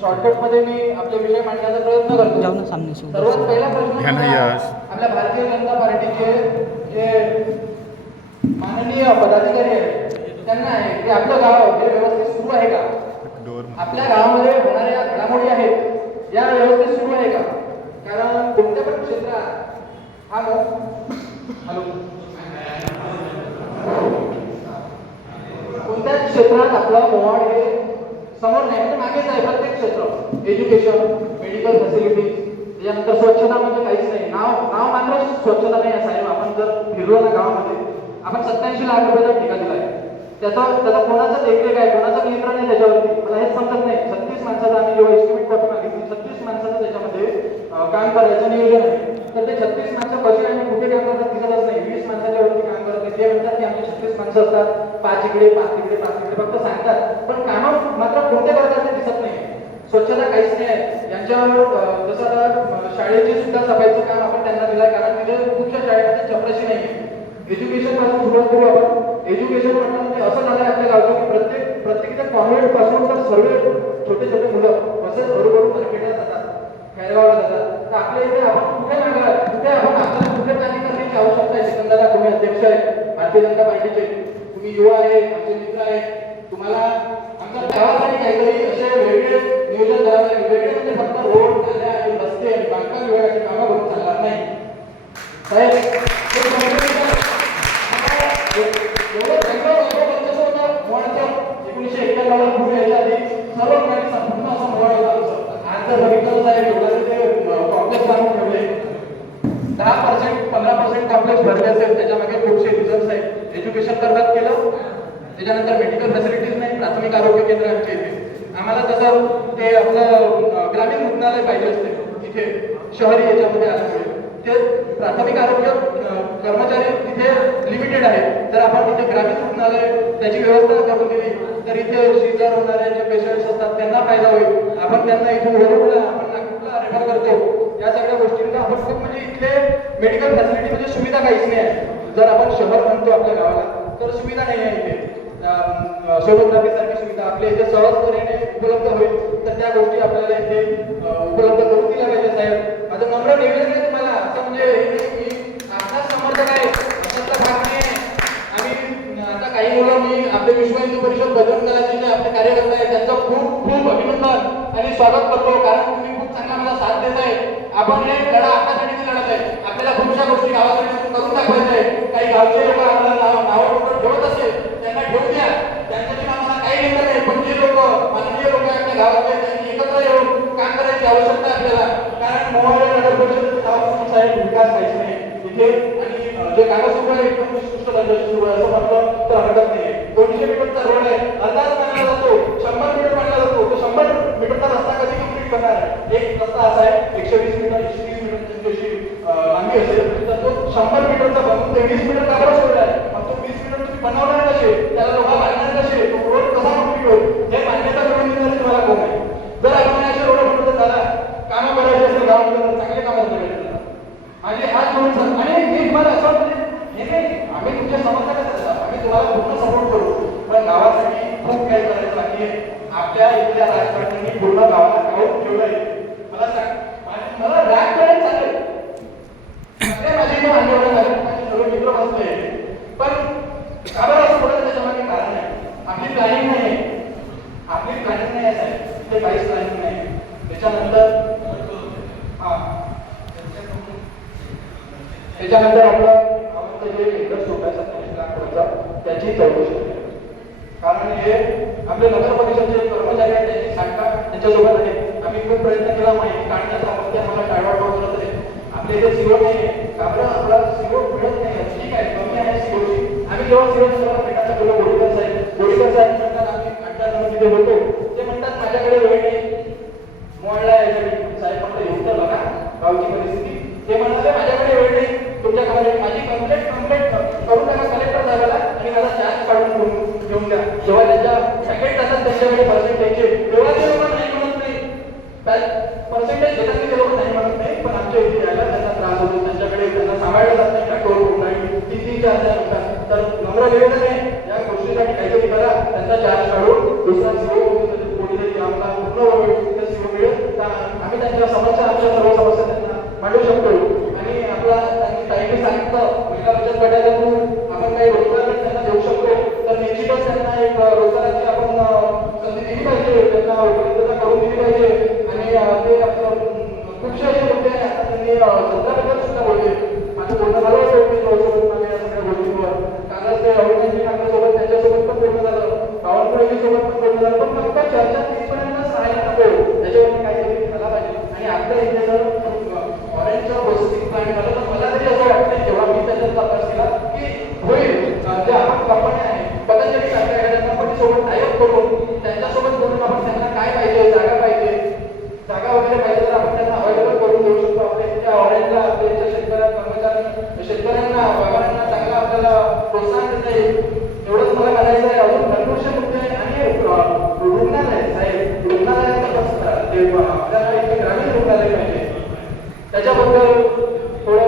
शॉर्टकटमध्ये मी आपले विषय मांडण्याचा प्रयत्न करतो. सर्वात पहिला प्रश्न आपल्या भारतीय जनता पार्टीचे जे माननीय पदाधिकारी आहेत त्यांना आहे की आपलं गाव हे व्यवस्थित सुरू आहे का? आपल्या गावामध्ये होणाऱ्या घडामोडी आहेत या व्यवस्थित सुरू आहे का? कारण कोणत्या पण क्षेत्रात हॅलो कोणत्याच क्षेत्रात आपला मोहाड हे समोर नाही, म्हणजे मागेच आहे. प्रत्येक क्षेत्र, एज्युकेशन, मेडिकल फॅसिलिटीज, त्याच्यानंतर स्वच्छता म्हणजे काहीच नाही. नाव मात्र स्वच्छता नाही असं आहे. आपण जर फिरलो ना गावामध्ये, आपण 87 लाख रुपयाचा ठेका दिला आहे. त्याचा कोणाचं देखरेख आहे, कोणाचं नियंत्रण आहे त्याच्यावरती मला हेच समजत नाही. 36 माणसाचं आम्ही जेव्हा एस्टिमेट कॉपी मागितली, 36 माणसाचं त्याच्यामध्ये काम करायचं नियोजन आहे. तर ते 36 माणसं कशी आणि कुठे काम करतात दिसतच नाही. 20 माणसाच्या वरती काम करत नाही. ते म्हणतात की आमचे 36 माणसं असतात, 5 इकडे 5 तिकडे 5 तिकडे फक्त सांगतात, पण कामं मात्र कोणते करतात ते दिसत नाही. स्वच्छता काहीच नाही आहे यांच्यावर. जसं आता शाळेची सुद्धा सफाईचं काम आपण त्यांना दिलं आहे, कारण तिथे कुठच्या शाळेमध्ये चपराशी नाही आहे. एज्युकेशन पासून सुरुवात करू आपण. एज्युकेशन म्हटलं म्हणजे असं झालं आहे आपल्या गावचं की प्रत्येक कॉन्व्हेंट पासून तर सर्व छोटे मुलं बसेस बरोबर मार्केटला जातात, खेळगावला जातात. तर आपल्या इथे आपण कुठे मागणार, कुठे आपण आपल्याला कुठे प्लॅनिंग करण्याची आवश्यकता आहे? सेकंदाला तुम्ही अध्यक्ष आहे भारतीय जनता पार्टीचे, तुम्ही युवा आहे, आमचे मित्र आहे, तुम्हाला आमच्या गावासाठी काहीतरी असे वेगळे नियोजन करावं लागेल. वेगळे म्हणजे फक्त रोड, नाल्या आणि रस्ते आणि बांधकाम विभागाची कामं करून चालणार नाही साहेब. एवढं चांगलं कसं होतं मोहाडचं 1991 पूर्वी याच्या आधी सर्व ठिकाणी संपूर्ण असं मोहाड होतं. आज जर बघितलं साहेब एवढं ते कॉम्प्लेक्स बांधून ठेवले, 10% 15% कॉम्प्लेक्स भरले असेल, त्याच्यामागे खूपसे रिझल्ट आहेत. एज्युकेशन बरबाद केलं, त्याच्यानंतर मेडिकल फॅसिलिटीज नाही, प्राथमिक आरोग्य केंद्र आमच्या इथे. आम्हाला तसं ते आपलं ग्रामीण रुग्णालय पाहिजे असते तिथे, शहरी याच्यामध्ये आल्यामुळे ते प्राथमिक आरोग्य कर्मचारी तिथे लिमिटेड आहेत. तर आपण तिथे ग्रामीण रुग्णालय त्याची व्यवस्था करून दिली तर इथे सीझर होणारे जे पेशंट्स असतात त्यांना फायदा होईल. आपण त्यांना इथून वडोदरा, आपण नागपूरला रेफर करतो. या सगळ्या गोष्टींचा आपण खूप म्हणजे इथले मेडिकल फॅसिलिटी म्हणजे सुविधा काहीच नाही आहे. जर आपण शहर म्हणतो आपल्या गावाला तर सुविधा नाही आहे इथे. सोनोग्राफी सारखी सुविधा आपल्या इथे सहजपणे उपलब्ध होईल, तर त्या गोष्टी आपल्याला इथे उपलब्ध करून दिल्या पाहिजे साहेब. माझं नम्र निवेदन आहे तुम्हाला, असं म्हणजे आपलाच समर्थक आहे अशातला भाग नाही आहे. आम्ही आता काही मुलं, मी आपले विश्व हिंदू परिषद बजरंग दलाचे जे आपले कार्यकर्ते आहेत त्यांचं खूप अभिनंदन आणि स्वागत करतो, कारण तुम्ही खूप चांगला मला साथ देत आहे. आपण हे लढा आपल्यासाठी लढत आहे. आपल्याला खूपशा गोष्टी गावासाठी करून दाखवायचं आहे. काही गावचे लोक आपल्याला नावं ठेवत असेल त्यांना ठेवू द्या, त्यांच्याशी आम्हाला काही घेतलं नाही. पण जे लोक माननीय लोक आपल्या गावातले त्यांनी एकत्र येऊन काम करायची आवश्यकता आपल्याला. कारण मोहाड नगर परिषद साहेब विकास काहीच नाही तिथे, आणि जे कागद सुरू आहे एकदम निकृष्ट दर्जाचे सुरू आहे असं म्हटलं तर हरकत नाही. 200 मीटरचा रोड आहे, अर्धाच मानला जातो, 100 मीटर मानला जातो. तो 100 मीटरचा रस्ता कधी कंप्लीट करणार आहे? एक रस्ता असा आहे 120 मीटर 130 मीटर जशी लांबी असेल, तर तो 100 मीटरचा बनवून ते 20 मीटर कागद सोडला आहे. मग तो 20 मीटर तुम्ही बनवणार कसे, त्याला लोक लागणार कसे, तो रोड कसा कंप्लीट होईल हे मान्यता मिळवून देण्याची तुम्हाला कोण आहे? जर आपण असे रोड बनवत झाला, कामं करायची असेल गावामध्ये तर चांगले कामं करायचे आणि हात जोडून आणि मी तुम्हाला असं म्हणजे हे नाही, आम्ही तुमच्या समर्थकच असतात, आम्ही तुम्हाला पूर्ण सपोर्ट करू, पण गावासाठी खूप काही करायचं बाकी आहे. आपल्या इथल्या राजकारण्यांनी पूर्ण गावाला गावून ठेवलंय. मला सांग, मला राग करायला चालेल, माझे सगळे मित्र बसले, पण काबर असं बोलत त्याच्यामागे कारण आहे. आपली प्लॅनिंग नाही आहे, आपली प्लॅनिंग नाही आहे साहेब, ते काहीच प्लॅनिंग नाही. त्याच्यानंतर आपलं जे इंटरेस्ट होता 27 लाख रुपयाचा त्याची चौकशी, कारण हे आपले नगर परिषदेचे कर्मचारी आहेत त्यांची सांगता त्याच्यासोबत आहे. आम्ही खूप प्रयत्न केला माहिती काढण्याचा, पण ते आम्हाला टाळवाटाळ करत आहे. आपल्या इथे सीओ नाही आहे, कारण आपला सीओ मिळत नाही आहे. ठीक आहे, कमी आहे सीओची. आम्ही जेव्हा सीओ भेटायला गेलो गोडीकर साहेब म्हणतात आम्ही 8 तिथे होतो, ते म्हणतात माझ्याकडे वेळ नाही, मोहाडला यायसाठी साहेब फक्त येऊन तर बघा गावची परिस्थिती. ते म्हणाले माझ्याकडे वेळ नाही, तुमच्या कंप्लेंट माझी कंप्लेंट करून टाका कलेक्टर साहेबाला आणि मला चार्ज काढून घेऊन द्या. जेव्हा त्यांच्या पॅकेट जातात त्यांच्याकडे पर्सेंटेजचे, तेव्हा ते लोक नाही म्हणत नाही, पर्सेंटेज घेतात ते लोक नाही म्हणत नाही, पण आमच्या इथे यायला त्यांना त्रास होतो, त्यांच्याकडे त्यांना सांभाळलं जात नाही, पेट्रोल नाही 3-4 हजार. तर नम्र निवेदन आहे या गोष्टी त्यांच्या समस्या आमच्या सर्व समस्या त्यांना मांडू शकतो आणि आपला त्यांनी ताईने सांगितलं महिला बचत गटातून आपण काही रोजगार त्यांना देऊ शकतो तर निश्चितच त्यांना एक रोजगाराची आपण संधी दिली पाहिजे त्यांना उपलब्धता करून दिली पाहिजे आणि ते आपलं खूपशे असे मुद्दे आहे आता त्यांनी संदर्भाबद्दल सुद्धा बोलले माझं बोलणं झालं होतं मी सोबत माझ्या या सगळ्या गोष्टींवर कालच ते अरुणाजी ठाकरेसोबत त्यांच्यासोबत पण बोलणं झालं बावनकुळेजीसोबत पण बोलणं झालं पण फक्त चर्चा तिथपर्यंतच राहायला नको त्याच्यावरती काहीतरी झाला पाहिजे आणि आपल्या इथे जर ऑरेंजच्या गोष्टी आणि मला तरी असं वाटतं जेव्हा मी त्याच्यात अभ्यास केला की होईल जे आपण कंपन्या आहे पतंजली सारख्या एखाद्या कंपनीसोबत टायअप करून त्यांच्यासोबत बोलून आपण त्यांना काय पाहिजे जागा वगैरे पाहिजे तर आपण त्यांना अवेलेबल करून देऊ शकतो आपल्या इथल्या ऑरेंजला आपल्या इथल्या शेतकऱ्यांना व्यापाऱ्यांना चांगला आपल्याला प्रोत्साहन देता येईल एवढंच मला करायचं आहे अजून भरपूरशे मुद्दे आणि रुग्णालय साहेब रुग्णालयात आपल्याला इथे ग्रामीण रुग्णालय पाहिजे त्याच्याबद्दल थोडं